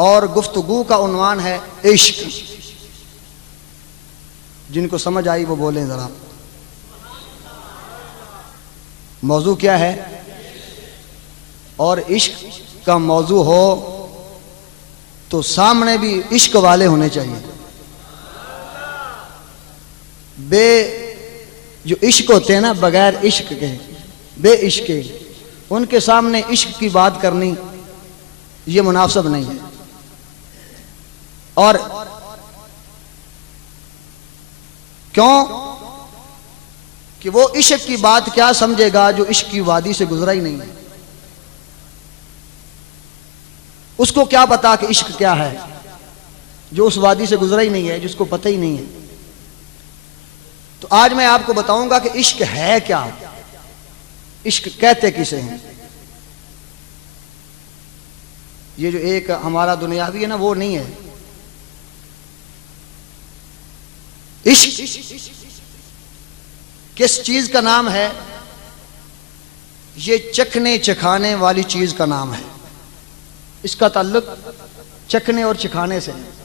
और गुफ्तगू का उन्वान है इश्क। जिनको समझ आई वो बोलें जरा, मौजू क्या है? और इश्क का मौजू हो तो सामने भी इश्क वाले होने चाहिए। जो इश्क होते हैं ना, बगैर इश्क के, बे इश्क के, उनके सामने इश्क की बात करनी ये मुनासिब नहीं है। और क्यों कि वो इश्क की बात क्या समझेगा जो इश्क की वादी से गुजरा ही नहीं है। उसको क्या पता कि इश्क क्या है, जो उस वादी से गुजरा ही नहीं है, जिसको पता ही नहीं है। तो आज मैं आपको बताऊंगा कि इश्क है क्या, इश्क कहते किसे हैं। ये जो एक हमारा दुनियावी है ना, वो नहीं है। इश्क किस चीज का नाम है? ये चखने चखाने वाली चीज का नाम है। इसका ताल्लुक चखने और चखाने से है।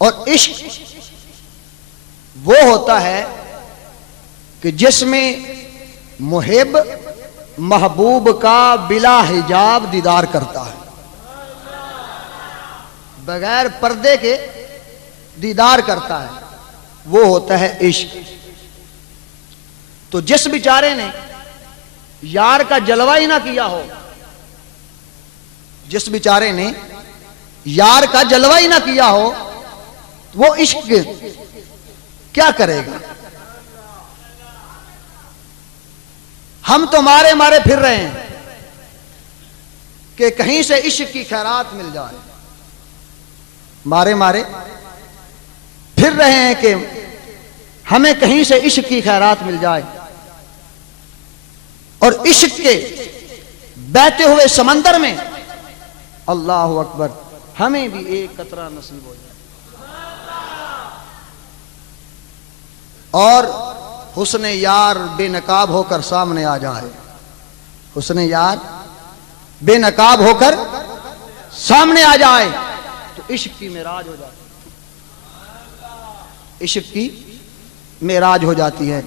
और इश्क वो होता है कि जिसमें मुहिब महबूब का बिला हिजाब दीदार करता है, बगैर पर्दे के दीदार करता है, वो होता है इश्क। तो जिस बेचारे ने यार का जलवा ही ना किया हो, जिस बेचारे ने यार का जलवा ही ना किया हो, वो इश्क क्या करेगा? हम तो मारे मारे फिर रहे हैं कि कहीं से इश्क की खैरात मिल जाए। मारे मारे फिर रहे हैं कि हमें कहीं से इश्क की खैरात मिल जाए। और इश्क के बहते हुए समंदर में अल्लाह अकबर, हमें भी एक कतरा नसीब हो जाए। और हुस्ने यार बेनकाब होकर सामने आ जाए। हुस्ने यार बेनकाब होकर सामने आ जाए तो इश्क की मेराज हो जाती है। इश्क की मेराज हो जाती है।